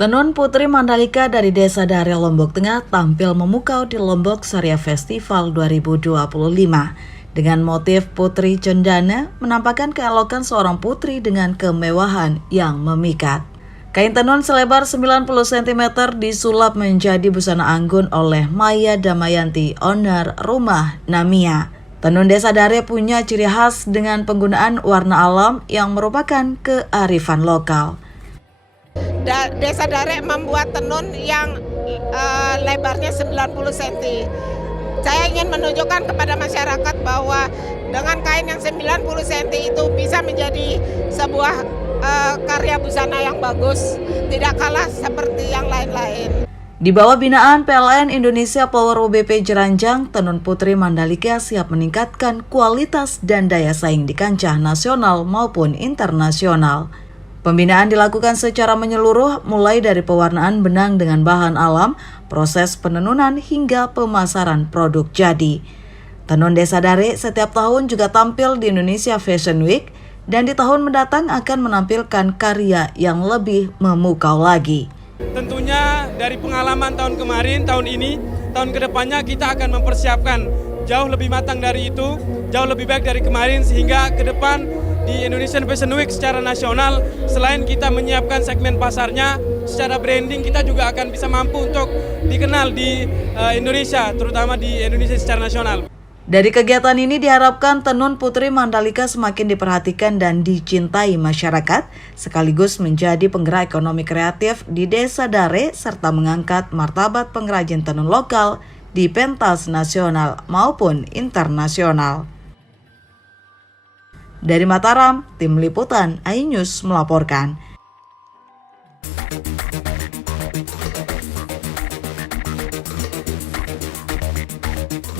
Tenun Putri Mandalika dari Desa Dare, Lombok Tengah tampil memukau di Lombok Surya Festival 2025. Dengan motif Putri Cendana menampakkan keelokan seorang putri dengan kemewahan yang memikat. Kain tenun selebar 90 cm disulap menjadi busana anggun oleh Maya Damayanti, owner rumah Namia. Tenun Desa Dare punya ciri khas dengan penggunaan warna alam yang merupakan kearifan lokal. Desa Dare membuat tenun yang lebarnya 90 cm. Saya ingin menunjukkan kepada masyarakat bahwa dengan kain yang 90 cm itu bisa menjadi sebuah karya busana yang bagus, tidak kalah seperti yang lain-lain. Di bawah binaan PLN Indonesia Power UBP Jeranjang, Tenun Putri Mandalika siap meningkatkan kualitas dan daya saing di kancah nasional maupun internasional. Pembinaan dilakukan secara menyeluruh, mulai dari pewarnaan benang dengan bahan alam, proses penenunan hingga pemasaran produk jadi. Tenun Desa Dare setiap tahun juga tampil di Indonesia Fashion Week dan di tahun mendatang akan menampilkan karya yang lebih memukau lagi. Tentunya dari pengalaman tahun kemarin, tahun ini, tahun kedepannya kita akan mempersiapkan jauh lebih matang dari itu, jauh lebih baik dari kemarin, sehingga ke depan di Indonesian Fashion Week secara nasional, selain kita menyiapkan segmen pasarnya, secara branding kita juga akan bisa mampu untuk dikenal di Indonesia, terutama di Indonesia secara nasional. Dari kegiatan ini diharapkan Tenun Putri Mandalika semakin diperhatikan dan dicintai masyarakat, sekaligus menjadi penggerak ekonomi kreatif di Desa Dare serta mengangkat martabat pengrajin tenun lokal di pentas nasional maupun internasional. Dari Mataram, Tim Liputan iNews melaporkan.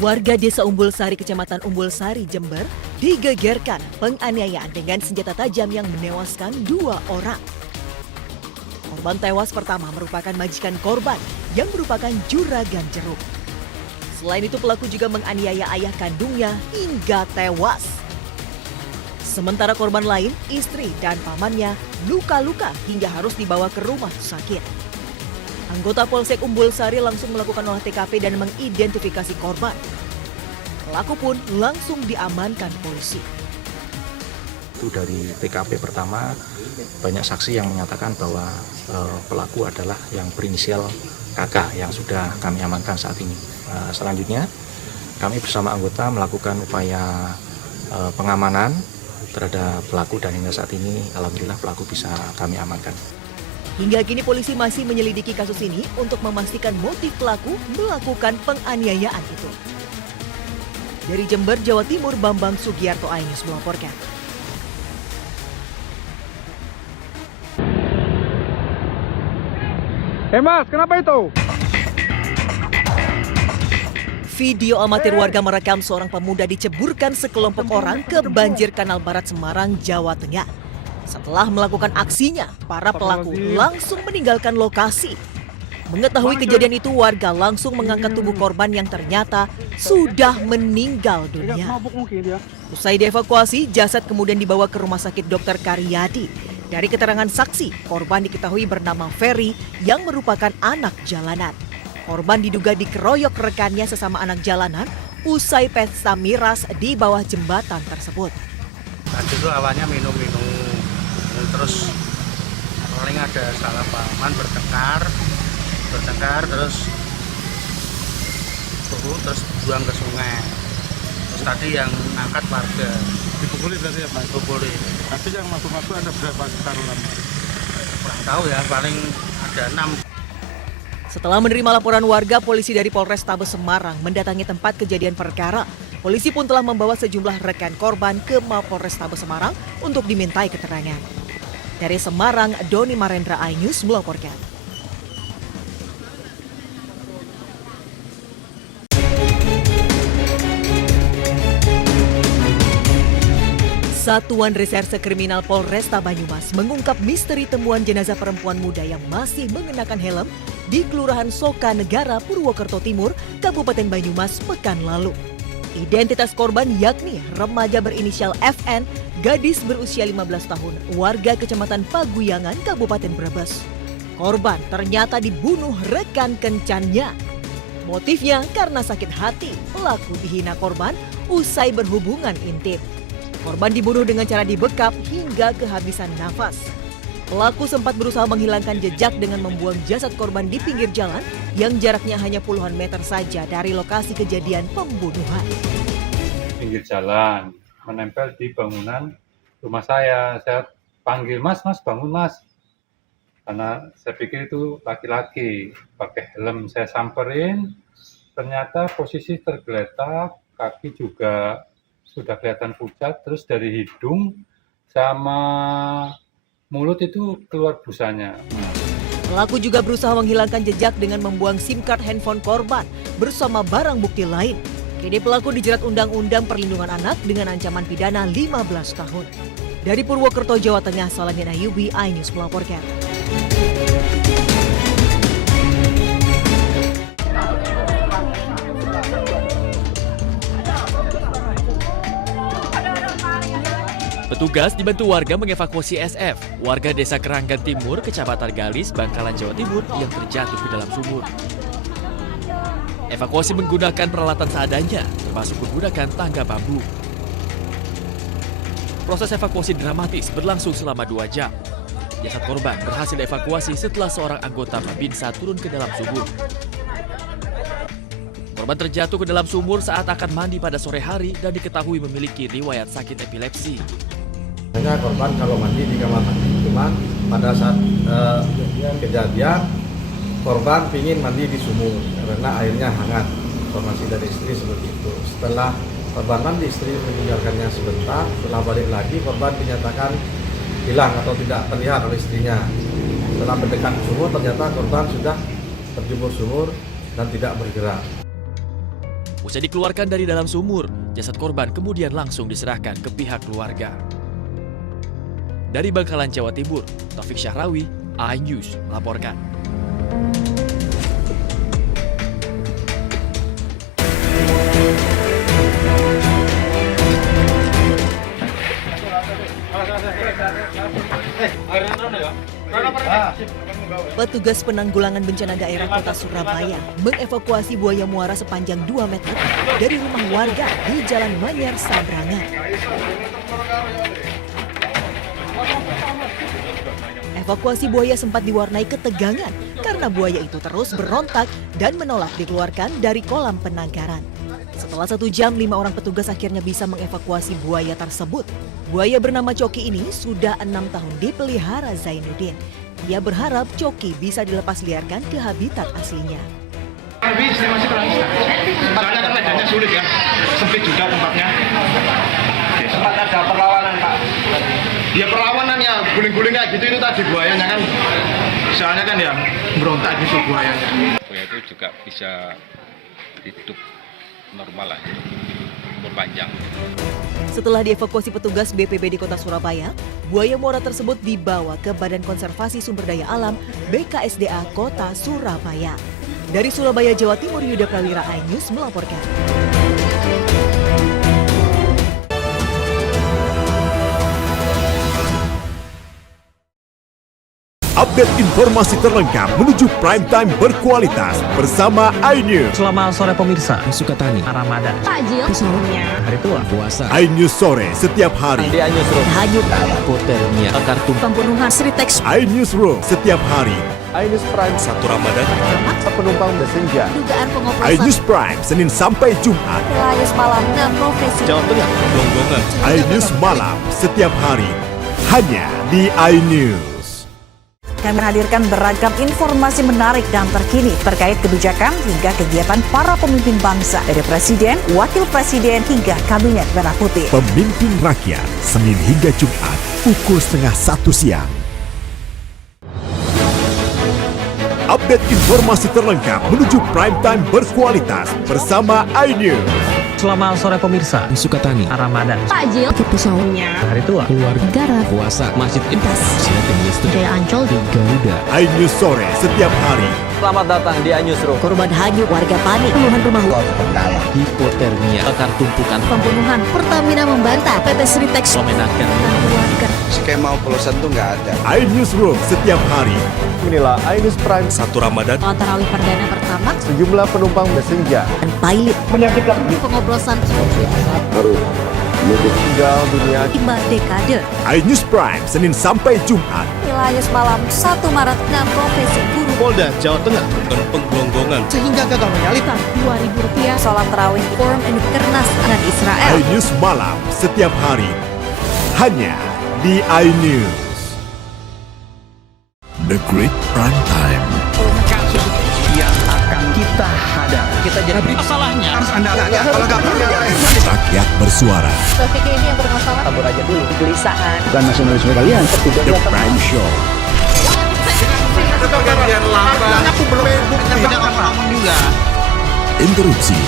Warga Desa Umbul Sari, Kecamatan Umbul Sari, Jember, digegerkan penganiayaan dengan senjata tajam yang menewaskan 2 orang. Korban tewas pertama merupakan majikan korban yang merupakan juragan jeruk. Selain itu, pelaku juga menganiaya ayah kandungnya hingga tewas. Sementara korban lain, istri dan pamannya luka-luka hingga harus dibawa ke rumah sakit. Anggota Polsek Umbul Sari langsung melakukan olah TKP dan mengidentifikasi korban. Pelaku pun langsung diamankan polisi. Itu dari TKP pertama, banyak saksi yang menyatakan bahwa pelaku adalah yang berinisial KK yang sudah kami amankan saat ini. Selanjutnya, kami bersama anggota melakukan upaya pengamanan terhadap pelaku dan hingga saat ini alhamdulillah pelaku bisa kami amankan. Hingga kini polisi masih menyelidiki kasus ini untuk memastikan motif pelaku melakukan penganiayaan itu. Dari Jember, Jawa Timur, Bambang Sugiarto iNews melaporkan. Mas, kenapa itu? Video amatir warga merekam seorang pemuda diceburkan sekelompok orang ke banjir Kanal Barat Semarang, Jawa Tengah. Setelah melakukan aksinya, para pelaku langsung meninggalkan lokasi. Mengetahui kejadian itu, warga langsung mengangkat tubuh korban yang ternyata sudah meninggal dunia. Usai dievakuasi, jasad kemudian dibawa ke Rumah Sakit Dr. Karyadi. Dari keterangan saksi, korban diketahui bernama Ferry yang merupakan anak jalanan. Korban diduga dikeroyok rekannya sesama anak jalanan usai pesta miras di bawah jembatan tersebut. Tadi itu awalnya minum-minum, terus paling ada salah pahaman bertengkar terus buang ke sungai. Terus tadi yang angkat warga. Dipukuli berarti ya Pak? Dipukuli. Tapi yang mabuk-mabuk ada berapa taruhan? Kurang tahu ya, paling ada 6. Setelah menerima laporan warga, polisi dari Polrestabes Semarang mendatangi tempat kejadian perkara. Polisi pun telah membawa sejumlah rekan korban ke Mapolrestabes Semarang untuk dimintai keterangan. Dari Semarang, Doni Marendra iNews melaporkan. Satuan Reserse Kriminal Polresta Banyumas mengungkap misteri temuan jenazah perempuan muda yang masih mengenakan helm di Kelurahan Soka Negara, Purwokerto Timur, Kabupaten Banyumas pekan lalu. Identitas korban yakni remaja berinisial FN, gadis berusia 15 tahun, warga Kecamatan Paguyangan, Kabupaten Brebes. Korban ternyata dibunuh rekan kencannya. Motifnya karena sakit hati, pelaku dihina korban usai berhubungan intim. Korban dibunuh dengan cara dibekap hingga kehabisan nafas. Pelaku sempat berusaha menghilangkan jejak dengan membuang jasad korban di pinggir jalan yang jaraknya hanya puluhan meter saja dari lokasi kejadian pembunuhan. Pinggir jalan, menempel di bangunan rumah saya. Saya panggil, mas, bangun mas. Karena saya pikir itu laki-laki, pakai helm. Saya samperin, ternyata posisi tergeletak, kaki juga sudah kelihatan pucat, terus dari hidung sama mulut itu keluar busanya. Pelaku juga berusaha menghilangkan jejak dengan membuang SIM card handphone korban bersama barang bukti lain. Kini pelaku dijerat Undang-Undang Perlindungan Anak dengan ancaman pidana 15 tahun. Dari Purwokerto, Jawa Tengah, Salamin Ayubi, iNews melaporkan. Petugas dibantu warga mengevakuasi SF, warga desa Keranggan Timur, Kecamatan Galis, Bangkalan, Jawa Timur yang terjatuh ke dalam sumur. Evakuasi menggunakan peralatan seadanya, termasuk menggunakan tangga bambu. Proses evakuasi dramatis berlangsung selama 2 jam. Jasad korban berhasil dievakuasi setelah seorang anggota Babinsa turun ke dalam sumur. Korban terjatuh ke dalam sumur saat akan mandi pada sore hari dan diketahui memiliki riwayat sakit epilepsi. Hanya korban kalau mandi di kamar mandi, cuman pada saat kejadian korban ingin mandi di sumur karena airnya hangat. Informasi dari istri seperti itu. Setelah korban mandi, istri meninggalkannya sebentar. Setelah balik lagi, korban dinyatakan hilang atau tidak terlihat oleh istrinya. Setelah mendekat sumur, ternyata korban sudah terjebur sumur dan tidak bergerak. Usai dikeluarkan dari dalam sumur, jasad korban kemudian langsung diserahkan ke pihak keluarga. Dari Bangkalan, Jawa Timur, Taufik Syahrawi, iNews melaporkan. Petugas penanggulangan bencana daerah Kota Surabaya mengevakuasi buaya muara sepanjang 2 meter dari rumah warga di Jalan Manyar, Sabrangan. Evakuasi buaya sempat diwarnai ketegangan karena buaya itu terus berontak dan menolak dikeluarkan dari kolam penangkaran. Setelah 1 jam, 5 orang petugas akhirnya bisa mengevakuasi buaya tersebut. Buaya bernama Coki ini sudah 6 tahun dipelihara Zainuddin. Dia berharap Coki bisa dilepas liarkan ke habitat aslinya. Soalnya kan medannya sulit ya, sempit juga tempatnya. Sempat ada perlawanan Pak. Ya perlawanan ya, guling-guling kayak gitu itu tadi buayanya kan. Soalnya kan ya berontak gitu buayanya. Buaya itu juga bisa hidup normal lah, umur panjang. Setelah dievakuasi petugas BPBD Kota Surabaya, buaya muara tersebut dibawa ke Badan Konservasi Sumber Daya Alam BKSDA Kota Surabaya. Dari Surabaya, Jawa Timur, Yuda Prawira, iNews melaporkan. Update informasi terlengkap menuju prime time berkualitas bersama iNews. Selamat sore pemirsa. Sukatani, Ramadan, takjil, sahurnya, hari tua, puasa. iNews sore setiap hari. Di iNews Room, Hanyut, hotelnya, kartu, pembunuhan, Sritex, iNews Room setiap hari. iNews Prime, 1 Ramadan, penumpang bersenja. dugaan pengoplosan, iNews Prime Senin sampai Jumat. Layus malam, dan profesi. Jawa Tengah, Gonggongan. iNews malam setiap hari hanya di iNews. Kami menghadirkan beragam informasi menarik dan terkini terkait kebijakan hingga kegiatan para pemimpin bangsa dari Presiden, Wakil Presiden hingga Kabinet Merah Putih. Pemimpin Rakyat Senin hingga Jumat pukul 12:30 siang. Update informasi terlengkap menuju prime time berkualitas bersama iNews. Selamat sore pemirsa. Sukatani, Ramadan, Takjil, sahurnya, hari tua, keluarga, negara, puasa, masjid, Intas, silakan listrik, Jaya Ancol, Garuda. iNews sore setiap hari. Selamat datang di iNews Room. korban hanyut, warga panik, puluhan rumah Hipotermia, akar tumpukan, pembunuhan, Pertamina membantah, PT Sritex, pemenakan, keluarga. Skema oplosan tuh nggak ada. iNews Room setiap hari Inilah iNews Prime. 1 Ramadan. Sholat tarawih perdana pertama. Sejumlah penumpang bersenja. Dan pilot. Menyakitkan. Pengoplosan. Tinggal dunia. 5 dekade. iNews Prime, Senin sampai Jumat. Inilah News Malam 1 Maret 6 Profesi Guru. Polda Jawa Tengah dan penggelonggongan Sehingga gagal menyalip. Rp2.000. Sholat tarawih Forum Induk Kernas dan Israel. iNews Malam setiap hari. Hanya di iNews. The Great Prime Time. Kasus yang akan kita hadapi. Kita jadi masalahnya harus Anda kalau nggak Rakyat bersuara. Topik ini yang bermasalah. Kabur aja dulu. Kegelisahan. bukan nasionalisme kalian. The Prime Show. Pergantian lambat. Aku belum bukti. Tidak ngomong juga. Interupsi.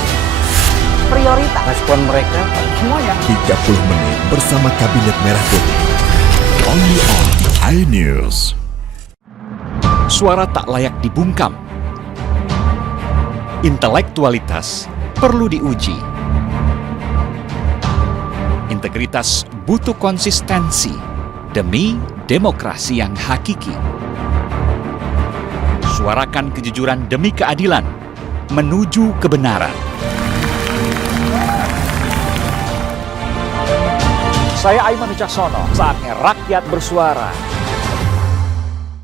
Prioritas. Respon mereka semuanya. 30 menit bersama Kabinet Merah Putih. Only on iNews. Suara tak layak dibungkam. Intelektualitas perlu diuji. Integritas butuh konsistensi demi demokrasi yang hakiki. Suarakan kejujuran demi keadilan menuju kebenaran. Saya Aiman Wicaksono, saatnya rakyat bersuara.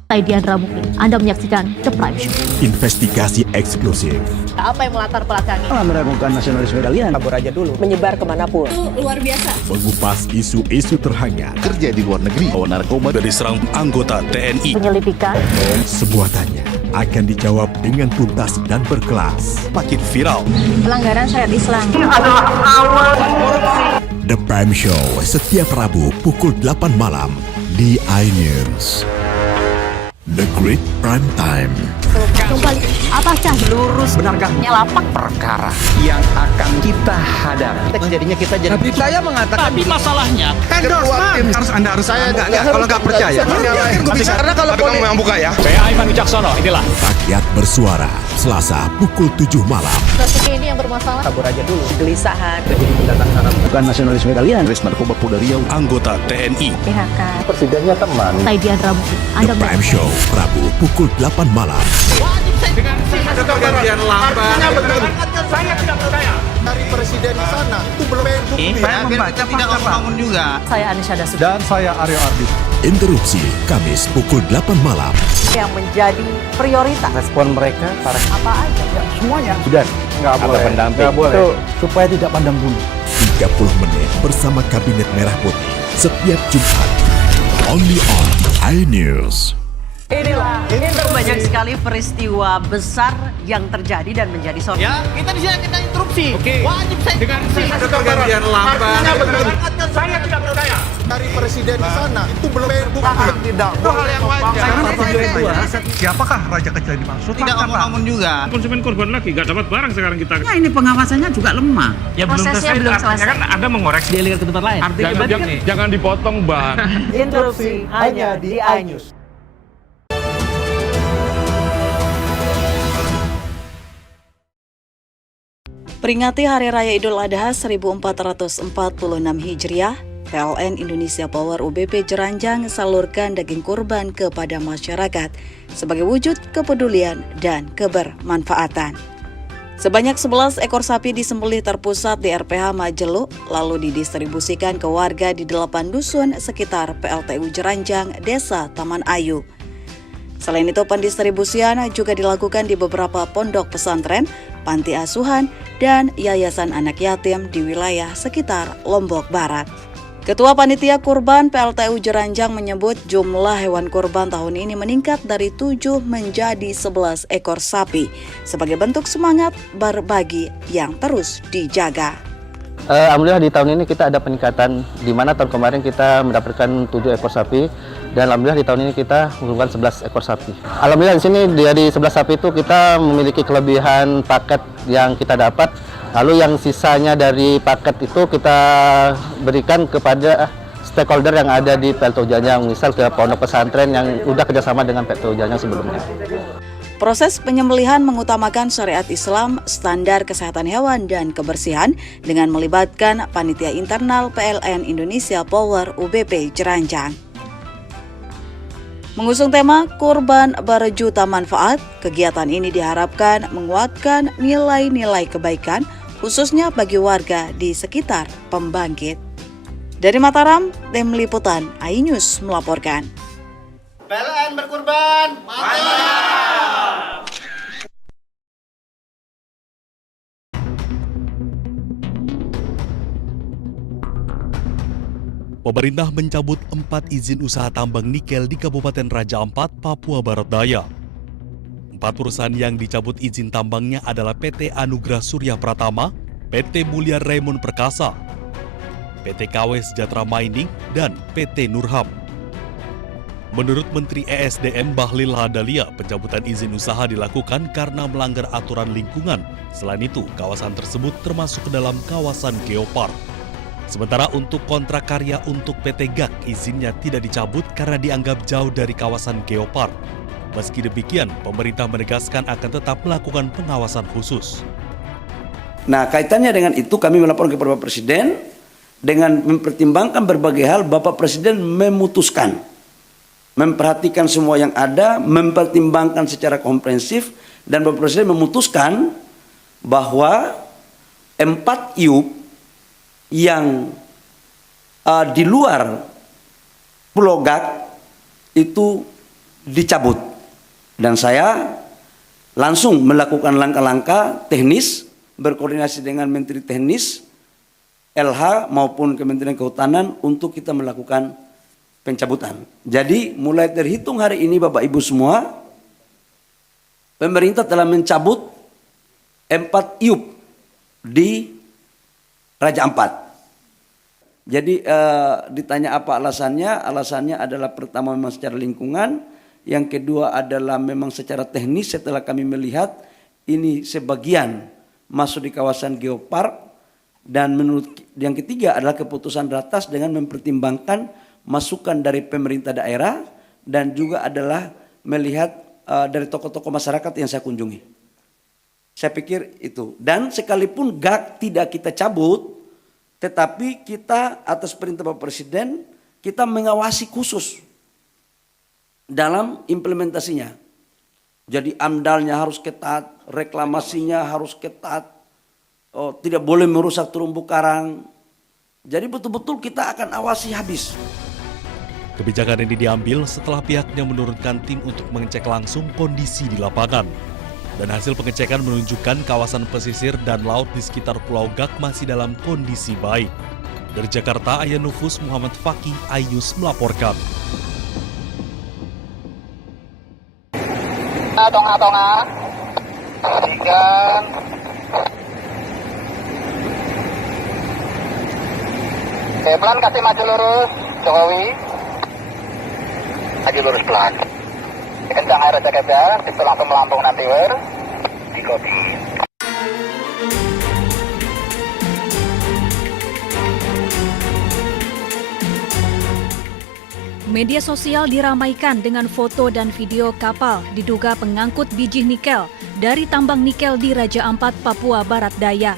Saya Diandra Mukti. Anda menyaksikan The Prime Show. Investigasi eksklusif. Apa yang melatar belakangi? Meragukan nasionalisme kalian. Kabur aja dulu. Menyebar kemanapun. Luar biasa. Mengupas isu-isu terhangat. Kerja di luar negeri. Bawa narkoba dari serang anggota TNI. Penyelidikan. Semua tanya akan dijawab dengan tuntas dan berkelas. Makin viral. Pelanggaran syariat Islam. The Prime Show setiap Rabu pukul 8 malam di iNews. The Great Prime Time. Kembali. Apakah lurus? Benarkah Nyelapak. perkara yang akan kita hadapi? Jadinya kita jadi. Tapi saya mengatakan. Tapi masalahnya. Endorsement harus Anda harus saya enggak kalau nggak percaya. Karena kalau kamu yang buka ya. Saya Aiman Wicaksono, inilah Rakyat bersuara Selasa pukul 7 malam. Topik ini yang bermasalah. Kabur aja dulu. Kegelisahan. Jadi pendatang haram. Bukan nasionalisme kalian. Res Narkoba Polda Riau, anggota TNI. PHK. Presidennya teman. Saya Diandra Mukti. The Prime Show Rabu pukul 8 malam. Pergantian lambat. Saya tidak percaya. Dari presiden di sana itu belum bukti. Saya membaca tidak ngomong juga. Saya Anisha Dasuki. Dan saya Aryo Ardi. Interupsi Kamis pukul 8 malam. Yang menjadi prioritas. Respon mereka para Apa aja? semuanya. Sudah. Nggak boleh. Nggak boleh. Itu supaya tidak pandang bulu. 30 menit bersama Kabinet Merah Putih setiap Jumat. Only on iNews. Inilah banyak sekali peristiwa besar yang terjadi dan menjadi sorotan. Ya, kita di sini kita interupsi. Wajib saya dengan pergantian lambat. Saya tidak percaya. Dari presiden di sana itu belum bukti. Tidak. Itu hal yang wajar. Siapakah raja kecil dimaksud? Tidak ngomong juga. Konsumen korban lagi, nggak dapat barang sekarang kita. Ya ini pengawasannya juga lemah. Ya Prosesnya belum selesai. kan ada mengoreksi. Dia lihat ke tempat lain. Jangan dipotong, Bang. Interupsi hanya di iNews. Peringati Hari Raya Idul Adha 1446 Hijriah, PLN Indonesia Power UBP Jeranjang salurkan daging kurban kepada masyarakat sebagai wujud kepedulian dan kebermanfaatan. Sebanyak 11 ekor sapi disembelih terpusat di RPH Majelu, lalu didistribusikan ke warga di 8 dusun sekitar PLTU Jeranjang, Desa Taman Ayu. Selain itu, pendistribusian juga dilakukan di beberapa pondok pesantren, panti asuhan, dan yayasan anak yatim di wilayah sekitar Lombok Barat. Ketua Panitia Kurban PLTU Jeranjang menyebut jumlah hewan kurban tahun ini meningkat dari 7 menjadi 11 ekor sapi sebagai bentuk semangat berbagi yang terus dijaga. Alhamdulillah di tahun ini kita ada peningkatan, di mana tahun kemarin kita mendapatkan 7 ekor sapi dan alhamdulillah di tahun ini kita mengumpulkan 11 ekor sapi. Alhamdulillah di sini dari 11 sapi itu kita memiliki kelebihan paket yang kita dapat, lalu yang sisanya dari paket itu kita berikan kepada stakeholder yang ada di PLTU Jeranjang, misal ke pondok pesantren yang udah kerjasama dengan PLTU Jeranjang sebelumnya. Proses penyembelihan mengutamakan syariat Islam, standar kesehatan hewan, dan kebersihan dengan melibatkan panitia internal PLN Indonesia Power UBP Jeranjang. Mengusung tema Korban Berjuta Manfaat, kegiatan ini diharapkan menguatkan nilai-nilai kebaikan, khususnya bagi warga di sekitar pembangkit. Dari Mataram, tim liputan iNews melaporkan. PLN berkorban, mantap! Pemerintah mencabut 4 izin usaha tambang nikel di Kabupaten Raja Ampat, Papua Barat Daya. 4 perusahaan yang dicabut izin tambangnya adalah PT Anugrah Surya Pratama, PT Mulia Raymond Perkasa, PT KW Sejahtera Mining, dan PT Nurham. Menurut Menteri ESDM Bahlil Lahadalia, pencabutan izin usaha dilakukan karena melanggar aturan lingkungan. Selain itu, kawasan tersebut termasuk ke dalam kawasan geopark. Sementara untuk kontrak karya untuk PT GAK, izinnya tidak dicabut karena dianggap jauh dari kawasan geopark. Meski demikian, pemerintah menegaskan akan tetap melakukan pengawasan khusus. Nah, kaitannya dengan itu kami melaporkan kepada Bapak Presiden, dengan mempertimbangkan berbagai hal, Bapak Presiden memutuskan, memperhatikan semua yang ada, mempertimbangkan secara komprehensif, dan Bapak Presiden memutuskan bahwa 4 IUP yang di luar Pulau GAK itu dicabut. Dan saya langsung melakukan langkah-langkah teknis, berkoordinasi dengan Menteri Teknis, LH maupun Kementerian Kehutanan untuk kita melakukan pencabutan. Jadi mulai terhitung hari ini Bapak Ibu semua, pemerintah telah mencabut 4 IUP di Raja Ampat. Jadi ditanya apa alasannya? Alasannya adalah pertama memang secara lingkungan, yang kedua adalah memang secara teknis setelah kami melihat ini sebagian masuk di kawasan geopark, dan menurut yang ketiga adalah keputusan ratas dengan mempertimbangkan masukan dari pemerintah daerah dan juga adalah melihat dari tokoh-tokoh masyarakat yang saya kunjungi. Saya pikir itu. Dan sekalipun GAK tidak kita cabut, tetapi kita atas perintah Bapak Presiden, kita mengawasi khusus dalam implementasinya. Jadi AMDAL-nya harus ketat, reklamasinya harus ketat, tidak boleh merusak terumbu karang. Jadi betul-betul kita akan awasi habis. Kebijakan ini diambil setelah pihaknya menurunkan tim untuk mengecek langsung kondisi di lapangan. Dan hasil pengecekan menunjukkan kawasan pesisir dan laut di sekitar Pulau GAK masih dalam kondisi baik. Dari Jakarta, Ayah Nufus Muhammad Fakih, iNews melaporkan. Tonga, ikan. Oke, pelan kasih maju lurus, Jokowi. Maju lurus pelan. Kencang air jaket ya, itu langsung melambung nanti wer. Di kopi. Media sosial diramaikan dengan foto dan video kapal diduga pengangkut biji nikel dari tambang nikel di Raja Ampat, Papua Barat Daya.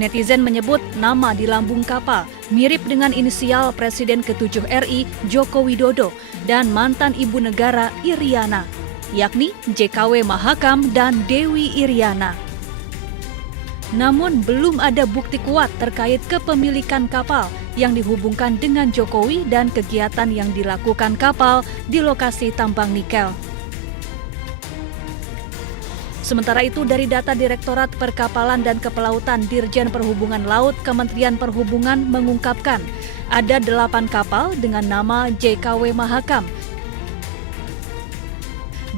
Netizen menyebut nama di lambung kapal mirip dengan inisial Presiden ke-7 RI Joko Widodo dan mantan Ibu Negara Iriana, yakni JKW Mahakam dan Dewi Iriana. Namun belum ada bukti kuat terkait kepemilikan kapal yang dihubungkan dengan Jokowi dan kegiatan yang dilakukan kapal di lokasi tambang nikel. Sementara itu, dari data Direktorat Perkapalan dan Kepelautan Dirjen Perhubungan Laut Kementerian Perhubungan mengungkapkan ada 8 kapal dengan nama JKW Mahakam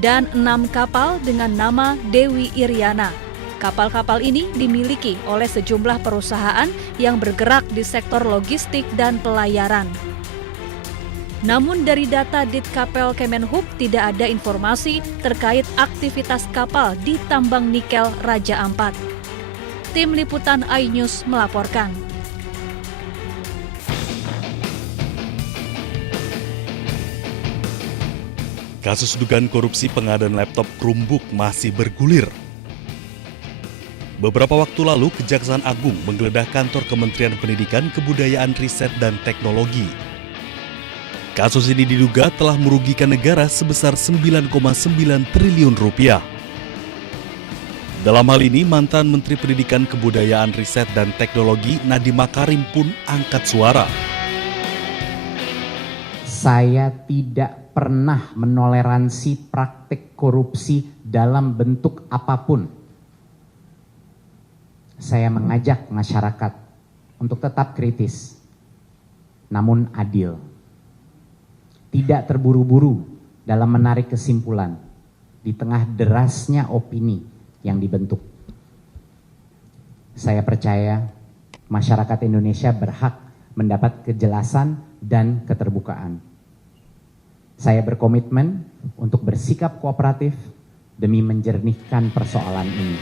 dan 6 kapal dengan nama Dewi Iriana. Kapal-kapal ini dimiliki oleh sejumlah perusahaan yang bergerak di sektor logistik dan pelayaran. Namun dari data Ditkapel Kemenhub tidak ada informasi terkait aktivitas kapal di tambang nikel Raja Ampat. Tim Liputan iNews melaporkan. Kasus dugaan korupsi pengadaan laptop Chromebook masih bergulir. Beberapa waktu lalu, Kejaksaan Agung menggeledah kantor Kementerian Pendidikan, Kebudayaan, Riset, dan Teknologi. Kasus ini diduga telah merugikan negara sebesar 9,9 triliun rupiah. Dalam hal ini, mantan Menteri Pendidikan Kebudayaan Riset dan Teknologi Nadiem Makarim pun angkat suara. Saya tidak pernah menoleransi praktik korupsi dalam bentuk apapun. Saya mengajak masyarakat untuk tetap kritis, namun adil. Tidak terburu-buru dalam menarik kesimpulan di tengah derasnya opini yang dibentuk. Saya percaya masyarakat Indonesia berhak mendapat kejelasan dan keterbukaan. Saya berkomitmen untuk bersikap kooperatif demi menjernihkan persoalan ini.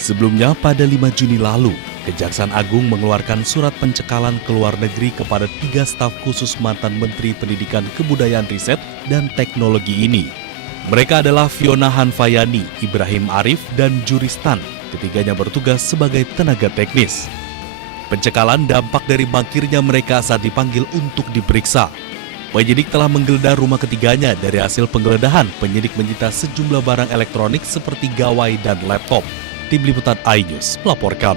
Sebelumnya pada 5 Juni lalu, Kejaksaan Agung mengeluarkan surat pencekalan ke luar negeri kepada 3 staf khusus mantan Menteri Pendidikan Kebudayaan Riset dan Teknologi ini. Mereka adalah Fiona Hanfayani, Ibrahim Arif, dan Juristan. Ketiganya bertugas sebagai tenaga teknis. Pencekalan dampak dari mangkirnya mereka saat dipanggil untuk diperiksa. Penyidik telah menggeledah rumah ketiganya. Dari hasil penggeledahan, penyidik menyita sejumlah barang elektronik seperti gawai dan laptop. Tim Liputan iNews melaporkan.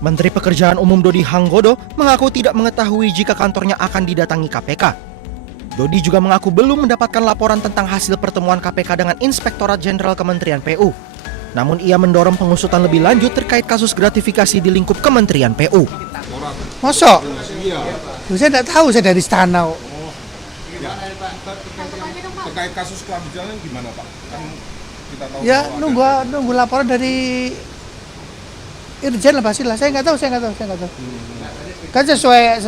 Menteri Pekerjaan Umum Dodi Hanggodo mengaku tidak mengetahui jika kantornya akan didatangi KPK. Dodi juga mengaku belum mendapatkan laporan tentang hasil pertemuan KPK dengan Inspektorat Jenderal Kementerian PU. Namun ia mendorong pengusutan lebih lanjut terkait kasus gratifikasi di lingkup Kementerian PU. Masa? Saya tidak tahu, saya dari istana. Terkait kasus kelanjutannya gimana Pak? Kan kita tahu ya nunggu laporan dari Irjen lah pastilah. Saya nggak tahu. Kan sesuai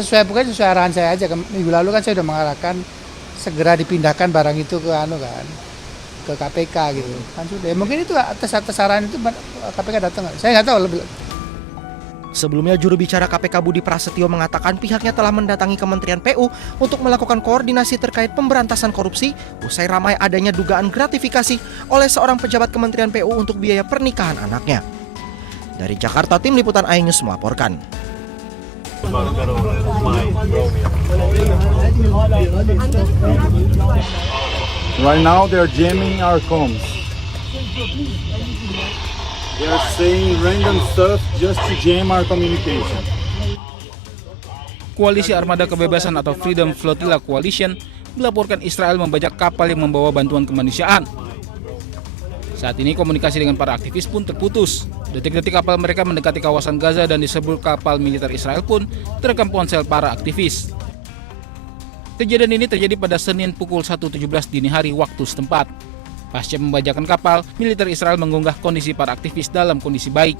arahan saya aja. Minggu lalu kan saya sudah mengarahkan segera dipindahkan barang itu ke KPK gitu. Kan sudah. Mungkin itu atas arahan itu KPK datang. Saya nggak tahu lebih. Sebelumnya juru bicara KPK Budi Prasetyo mengatakan pihaknya telah mendatangi Kementerian PU untuk melakukan koordinasi terkait pemberantasan korupsi usai ramai adanya dugaan gratifikasi oleh seorang pejabat Kementerian PU untuk biaya pernikahan anaknya. Dari Jakarta, Tim Liputan iNews melaporkan. Right now they are jamming our comms. They are saying random stuff just to jam our communication. Koalisi Armada Kebebasan atau Freedom Flotilla Coalition melaporkan Israel membajak kapal yang membawa bantuan kemanusiaan. Saat ini komunikasi dengan para aktivis pun terputus. Detik-detik kapal mereka mendekati kawasan Gaza dan disebut kapal militer Israel pun terekam ponsel para aktivis. Kejadian ini terjadi pada Senin pukul 1.17 dini hari waktu setempat. Pasca pembajakan kapal, militer Israel mengunggah kondisi para aktivis dalam kondisi baik.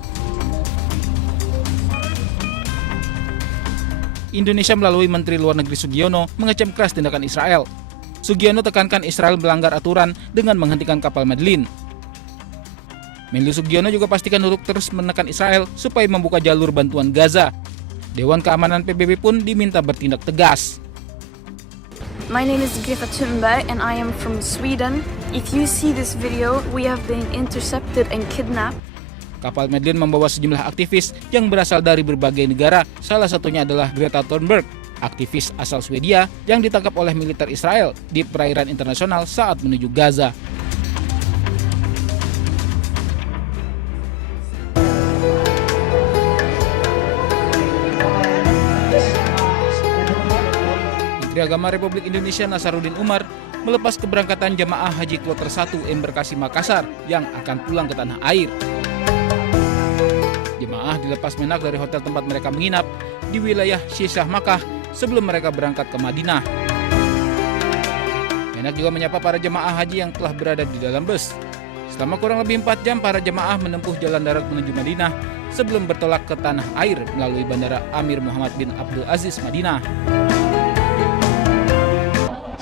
Indonesia melalui Menteri Luar Negeri Sugiono mengecam keras tindakan Israel. Sugiono tekankan Israel melanggar aturan dengan menghentikan kapal Madlin. Menlu Sugiono juga pastikan untuk terus menekan Israel supaya membuka jalur bantuan Gaza. Dewan Keamanan PBB pun diminta bertindak tegas. My name is Greta Thunberg and I am from Sweden. If you see this video, we have been intercepted and kidnapped. Kapal Madlin membawa sejumlah aktivis yang berasal dari berbagai negara. Salah satunya adalah Greta Thunberg, aktivis asal Swedia yang ditangkap oleh militer Israel di perairan internasional saat menuju Gaza. Menteri Agama Republik Indonesia Nasaruddin Umar melepas keberangkatan jemaah haji kloter 1 Embarkasi Makassar yang akan pulang ke tanah air. Jemaah dilepas Menak dari hotel tempat mereka menginap di wilayah Syisah Makkah sebelum mereka berangkat ke Madinah. Menak juga menyapa para jemaah haji yang telah berada di dalam bus. Selama kurang lebih 4 jam para jemaah menempuh jalan darat menuju Madinah sebelum bertolak ke tanah air melalui Bandara Amir Muhammad bin Abdul Aziz Madinah.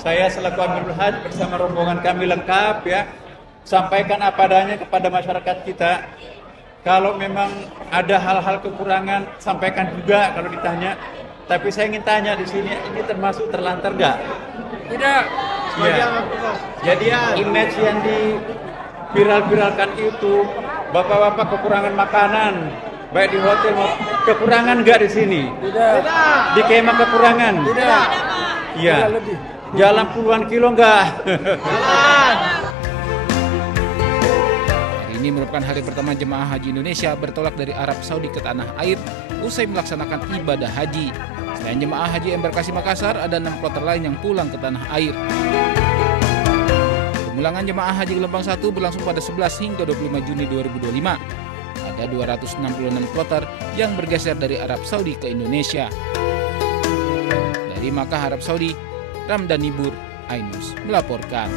Saya selaku Amirul Hajj bersama rombongan kami lengkap ya, sampaikan apa adanya kepada masyarakat kita. Kalau memang ada hal-hal kekurangan, sampaikan juga kalau ditanya. Tapi saya ingin tanya di sini, ini termasuk terlantar nggak? Tidak. Ya. Jadi image yang diviral-viralkan itu Bapak-bapak kekurangan makanan, baik di hotel maupun kekurangan nggak di sini? Tidak. Di kemah kekurangan? Tidak. Iya. Jalan puluhan kilo nggak? Hari ini merupakan hari pertama jemaah haji Indonesia bertolak dari Arab Saudi ke tanah air usai melaksanakan ibadah haji. Selain jemaah haji embarkasi Makassar, ada 6 kloter lain yang pulang ke tanah air. Pemulangan jemaah haji gelombang 1 berlangsung pada 11 hingga 25 Juni 2025. Ada 266 kloter yang bergeser dari Arab Saudi ke Indonesia. Dari Makkah, Arab Saudi, Ramdan Nibur, iNews melaporkan.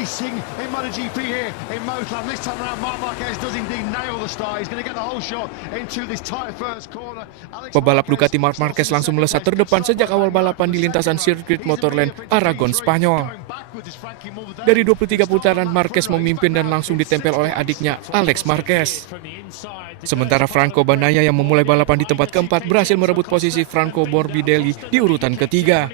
Racing in MotoGP here in Motown. This time around, Marc Marquez does indeed nail the start. He's going to get the whole shot into this tight first corner. Pebalap Ducati Marc Marquez langsung melesat terdepan sejak awal balapan di lintasan sirkuit Motorland Aragon, Spanyol. Dari 23 putaran, Marquez memimpin dan langsung ditempel oleh adiknya Alex Marquez. Sementara Franco Bagnaia yang memulai balapan di tempat keempat berhasil merebut posisi Franco Morbidelli di urutan ketiga.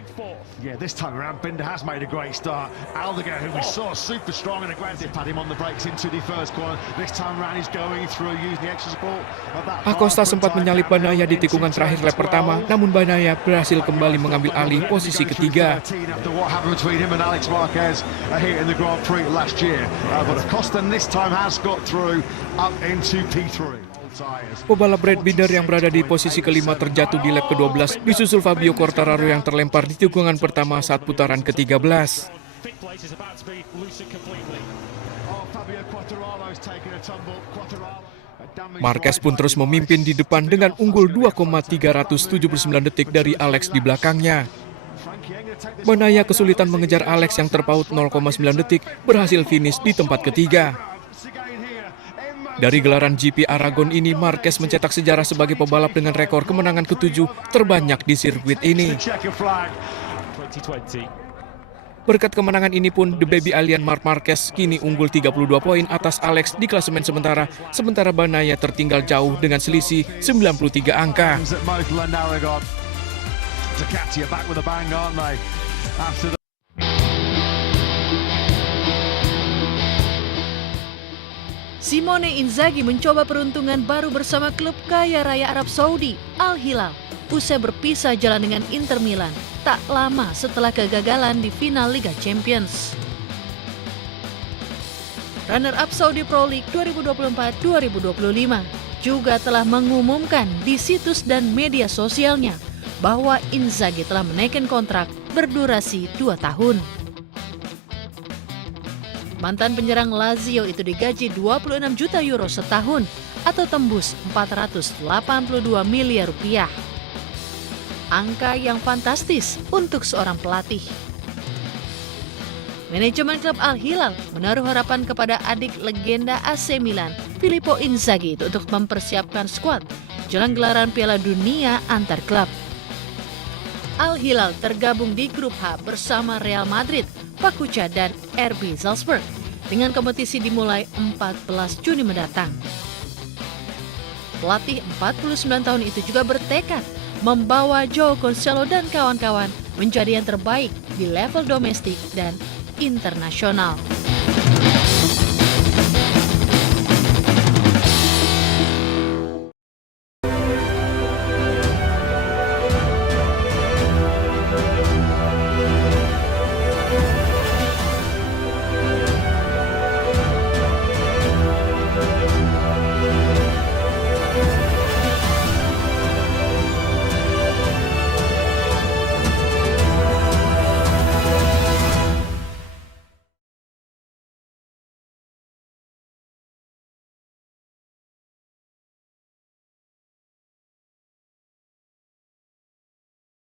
Yeah, this time around, Binder has made a great start. Aldegar, who we saw super strong and aggressive, had him on the brakes into the first corner. This time around, he's going through using the extra support of that. Acosta sempat menyalip Bagnaia di tikungan terakhir lap pertama, namun Bagnaia berhasil kembali mengambil alih posisi ketiga. After what happened between him and Alex Marquez here in the Grand Prix last year, but Acosta this time has got through up into P3. Pebalap Brad Binder yang berada di posisi kelima terjatuh di lap ke-12, disusul Fabio Quartararo yang terlempar di tikungan pertama saat putaran ke-13. Marquez pun terus memimpin di depan dengan unggul 2,379 detik dari Alex di belakangnya. Bagnaia kesulitan mengejar Alex yang terpaut 0,9 detik, berhasil finish di tempat ketiga. Dari gelaran GP Aragon ini, Marquez mencetak sejarah sebagai pebalap dengan rekor kemenangan ke-7 terbanyak di sirkuit ini. Berkat kemenangan ini pun, The Baby Alien Marc Marquez kini unggul 32 poin atas Alex di klasemen sementara Bagnaia tertinggal jauh dengan selisih 93 angka. Simone Inzaghi mencoba peruntungan baru bersama klub kaya raya Arab Saudi, Al Hilal, usai berpisah jalan dengan Inter Milan tak lama setelah kegagalan di final Liga Champions. Runner-up Saudi Pro League 2024-2025 juga telah mengumumkan di situs dan media sosialnya bahwa Inzaghi telah menaikkan kontrak berdurasi 2 tahun. Mantan penyerang Lazio itu digaji 26 juta euro setahun atau tembus 482 miliar rupiah. Angka yang fantastis untuk seorang pelatih. Manajemen klub Al Hilal menaruh harapan kepada adik legenda AC Milan, Filippo Inzaghi, itu untuk mempersiapkan skuad jelang gelaran Piala Dunia antar klub. Al Hilal tergabung di grup H bersama Real Madrid, Pachuca dan RB Salzburg dengan kompetisi dimulai 14 Juni mendatang. Pelatih 49 tahun itu juga bertekad membawa João Cancelo dan kawan-kawan menjadi yang terbaik di level domestik dan internasional.